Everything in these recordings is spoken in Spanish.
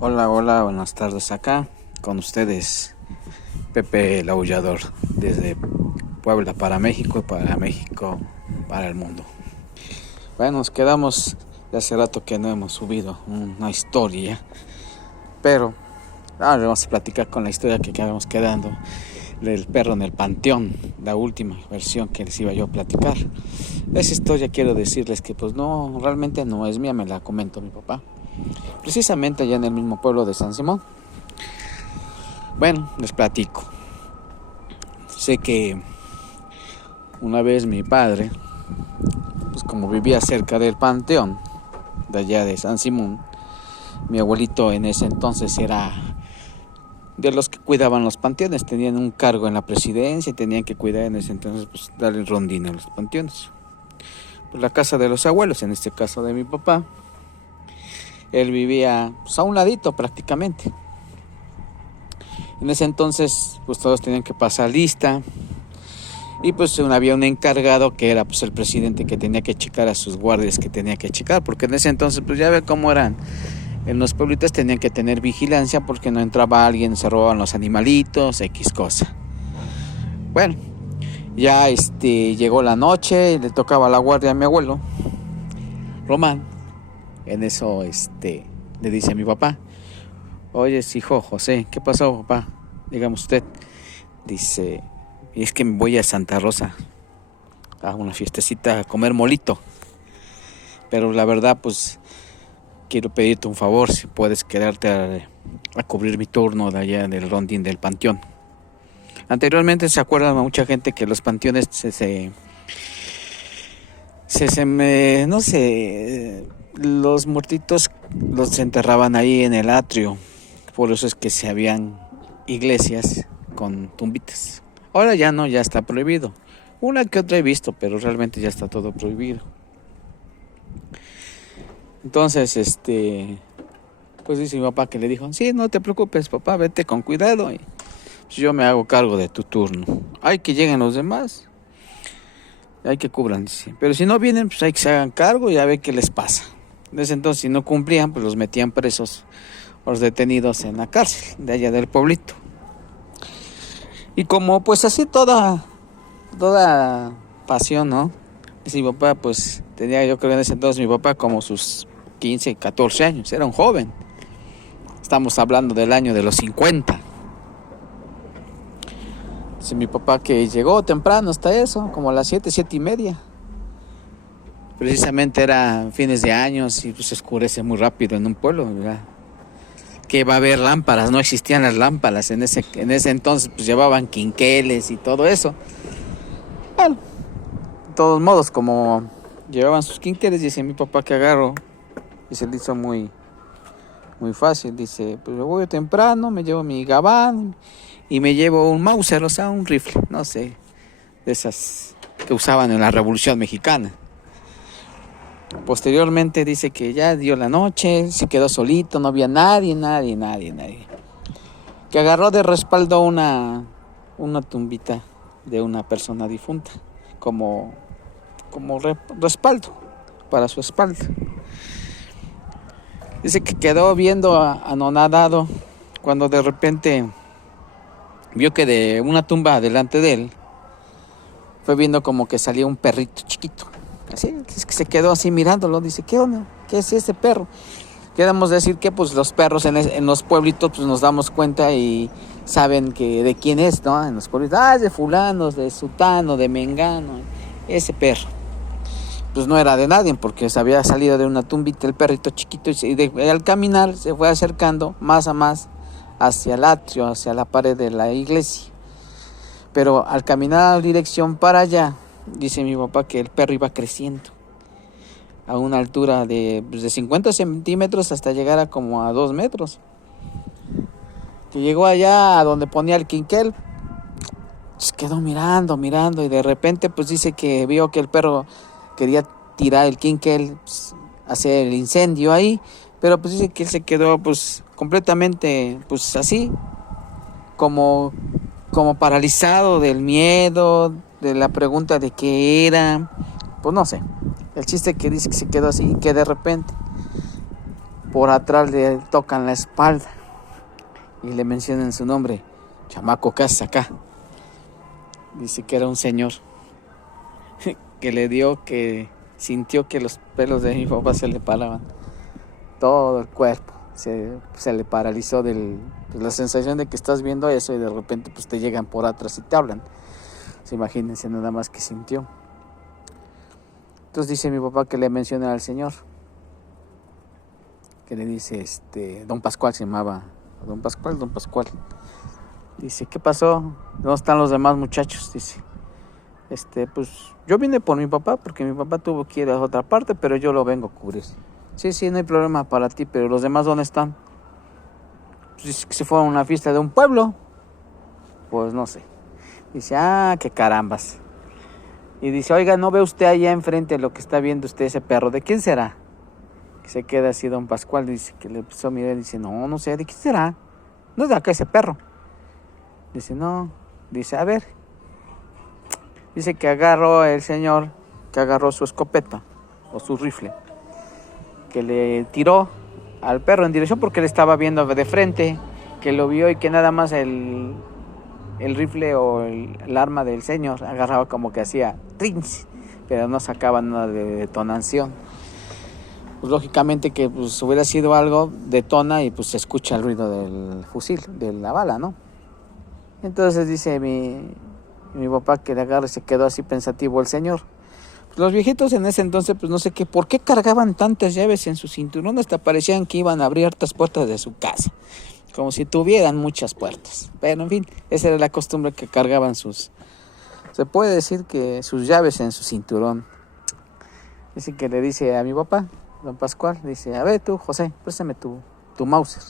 Hola, hola, buenas tardes acá con ustedes, Pepe el Aullador, desde Puebla para México y para México para el mundo. Bueno, nos quedamos de hace rato que no hemos subido una historia, pero ahora vamos a platicar con la historia que quedamos quedando del perro en el panteón, la última versión que les iba yo a platicar. Esa historia quiero decirles que pues no, realmente no es mía, me la comentó mi papá, precisamente allá en el mismo pueblo de San Simón. Bueno, les platico. Sé que una vez mi padre, pues como vivía cerca del panteón de allá de San Simón, mi abuelito en ese entonces era de los que cuidaban los panteones, tenían un cargo en la presidencia y tenían que cuidar en ese entonces, pues darle rondín a los panteones. Pues la casa de los abuelos, en este caso de mi papá, él vivía pues, a un ladito prácticamente. En ese entonces, pues todos tenían que pasar lista. Y pues había un encargado que era pues el presidente, que tenía que checar a sus guardias, que tenía que checar, porque en ese entonces pues ya ve cómo eran. En los pueblitos tenían que tener vigilancia porque no entraba alguien, se robaban los animalitos, X cosa. Bueno, ya llegó la noche, le tocaba la guardia a mi abuelo, Román. En eso le dice a mi papá: oye, hijo José, ¿qué pasó, papá? Dígame usted. Dice: y es que me voy a Santa Rosa a una fiestecita a comer molito, pero la verdad pues quiero pedirte un favor, si puedes quedarte a cubrir mi turno de allá del rondín del panteón. Anteriormente se acuerdan mucha gente que los panteones no sé, los muertitos los enterraban ahí en el atrio, por eso es que se habían iglesias con tumbitas. Ahora ya no, ya está prohibido. Una que otra he visto, pero realmente ya está todo prohibido. Entonces, pues dice mi papá que le dijo: sí, no te preocupes, papá, vete con cuidado y pues yo me hago cargo de tu turno. Hay que lleguen los demás, hay que cubran, dice. Pero si no vienen, pues hay que se hagan cargo y a ver qué les pasa. Desde entonces, si no cumplían, pues los metían presos, los detenidos en la cárcel de allá del pueblito. Y como pues así toda pasión, ¿no? Dice mi papá, pues tenía, yo creo en ese entonces mi papá como sus 15, 14 años, era un joven. Estamos hablando del año de los 50. Dice mi papá que llegó temprano hasta eso, como a las 7:30. Precisamente era fines de años y pues se oscurece muy rápido en un pueblo, ¿verdad? Que va a haber lámparas, no existían las lámparas en ese entonces, pues llevaban quinqueles y todo eso. Bueno, de todos modos, como llevaban sus quinqueles, dice mi papá que agarró y se le hizo muy fácil. Dice: pues yo voy temprano, me llevo mi gabán y me llevo un Mauser, o sea, un rifle, no sé, de esas que usaban en la Revolución Mexicana. Posteriormente dice que ya dio la noche, se quedó solito, no había nadie. Que agarró de respaldo una tumbita de una persona difunta, como respaldo para su espalda. Dice que quedó viendo anonadado cuando de repente vio que de una tumba delante de él fue viendo como que salía un perrito chiquito. Así es que se quedó así mirándolo. Dice: ¿qué onda? ¿Qué es ese perro? Queremos decir que pues los perros en los pueblitos pues nos damos cuenta y saben que de quién es, ¿no? En los pueblitos, es de fulano, de sutano, de mengano, ese perro. Pues no era de nadie porque se había salido de una tumbita el perrito chiquito y al caminar se fue acercando más a más hacia el atrio, hacia la pared de la iglesia. Pero al caminar a dirección para allá, dice mi papá que el perro iba creciendo a una altura de 50 centímetros hasta llegar a como a 2 metros. Que llegó allá a donde ponía el quinquel, pues quedó mirando y de repente pues dice que vio que el perro quería tirar el quinquel, pues, hacer el incendio ahí, pero pues dice que él se quedó pues completamente pues así, como paralizado del miedo, de la pregunta de qué era, pues no sé. El chiste que dice que se quedó así y que de repente por atrás le tocan la espalda y le mencionan su nombre. Chamaco, ¿qué haces acá? Dice que era un señor que le dio, que sintió que los pelos de mi papá se le paraban. Todo el cuerpo se le paralizó la sensación de que estás viendo eso y de repente pues te llegan por atrás y te hablan. Imagínense nada más que sintió. Entonces dice mi papá que le menciona al señor, que le dice, don Pascual se llamaba, don Pascual. Dice, ¿qué pasó? ¿Dónde están los demás muchachos? Dice, pues yo vine por mi papá porque mi papá tuvo que ir a otra parte, pero yo lo vengo a cubrir. Sí, no hay problema para ti, pero los demás ¿dónde están? Pues dice que se fueron a una fiesta de un pueblo. Pues no sé. Dice, qué carambas. Y dice, oiga, ¿no ve usted allá enfrente lo que está viendo usted ese perro? ¿De quién será? Que se queda así don Pascual, dice que le empezó a mirar y dice, no sé, ¿de quién será? No es de acá ese perro. Dice, no. Dice, a ver. Dice que agarró el señor, que agarró su escopeta o su rifle, que le tiró al perro en dirección porque le estaba viendo de frente, que lo vio y que nada más el rifle o el arma del señor agarraba como que hacía trins, pero no sacaba nada de detonación. Pues lógicamente que pues hubiera sido algo, detona y pues se escucha el ruido del fusil, de la bala, ¿no? Entonces dice mi papá que le agarra y se quedó así pensativo el señor. Pues los viejitos en ese entonces pues no sé qué, ¿por qué cargaban tantas llaves en su cinturón? Hasta parecían que iban a abrir hartas puertas de su casa, como si tuvieran muchas puertas. Pero en fin, esa era la costumbre que cargaban se puede decir que sus llaves en su cinturón. Dice que le dice a mi papá, don Pascual, dice, a ver tú, José, préstame tu Mauser.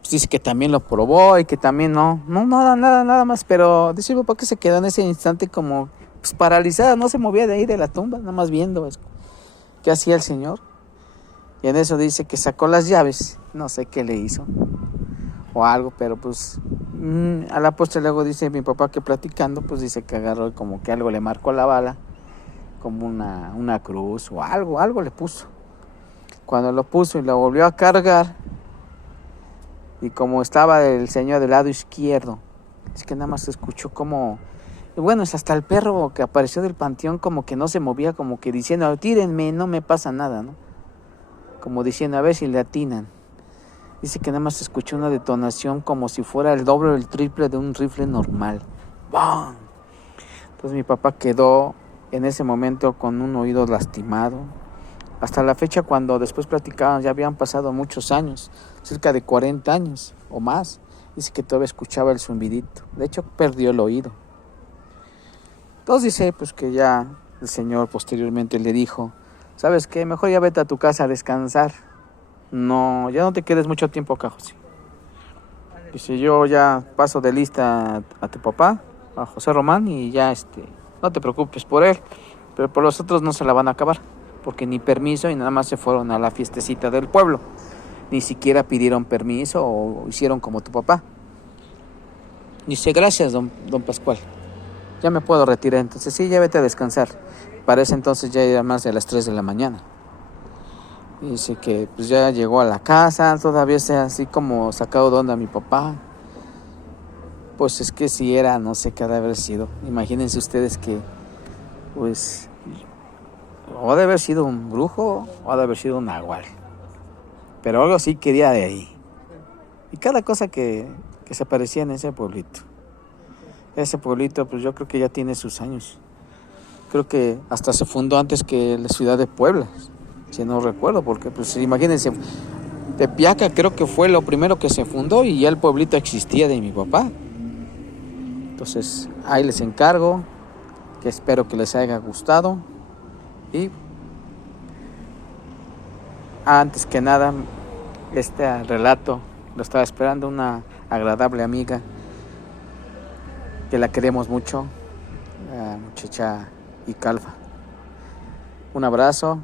Pues dice que también lo probó y que también no nada más, pero dice mi papá que se quedó en ese instante como pues, paralizada, no se movía de ahí de la tumba, nada más viendo qué hacía el señor. Y en eso dice que sacó las llaves, no sé qué le hizo o algo, pero pues a la postre luego dice mi papá que platicando, pues dice que agarró como que algo le marcó la bala, como una cruz o algo le puso. Cuando lo puso y lo volvió a cargar, y como estaba el señor del lado izquierdo, es que nada más se escuchó como, bueno, es hasta el perro que apareció del panteón como que no se movía, como que diciendo, tírenme, no me pasa nada, ¿no? Como diciendo, a ver si le atinan. Dice que nada más se escuchó una detonación como si fuera el doble o el triple de un rifle normal. ¡Bam! Entonces mi papá quedó en ese momento con un oído lastimado. Hasta la fecha, cuando después platicaban, ya habían pasado muchos años, cerca de 40 años o más. Dice que todavía escuchaba el zumbidito. De hecho, perdió el oído. Entonces dice pues que ya el señor posteriormente le dijo, ¿sabes qué? Mejor ya vete a tu casa a descansar. No, ya no te quedes mucho tiempo acá, José. Dice, yo ya paso de lista a tu papá, a José Román, y ya no te preocupes por él, pero por los otros no se la van a acabar, porque ni permiso y nada más se fueron a la fiestecita del pueblo. Ni siquiera pidieron permiso o hicieron como tu papá. Dice, gracias, don Pascual. Ya me puedo retirar, entonces sí, ya vete a descansar. Para ese entonces ya era más de las 3 de la mañana. Dice que pues ya llegó a la casa, todavía sea así como sacado de onda mi papá. Pues es que si era, no sé qué ha de haber sido. Imagínense ustedes que, pues, o ha de haber sido un brujo o ha de haber sido un nahual. Pero algo así quería de ahí. Y cada cosa que se aparecía en ese pueblito. Ese pueblito, pues yo creo que ya tiene sus años. Creo que hasta se fundó antes que la ciudad de Puebla, si no recuerdo, porque pues imagínense, Tepiaca creo que fue lo primero que se fundó y ya el pueblito existía de mi papá. Entonces ahí les encargo, que espero que les haya gustado y antes que nada este relato lo estaba esperando una agradable amiga que la queremos mucho, la muchacha Icalfa. Un abrazo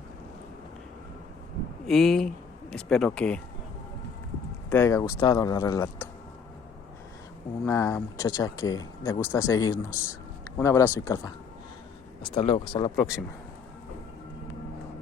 y espero que te haya gustado el relato. Una muchacha que le gusta seguirnos. Un abrazo, Icalfa. Hasta luego, hasta la próxima.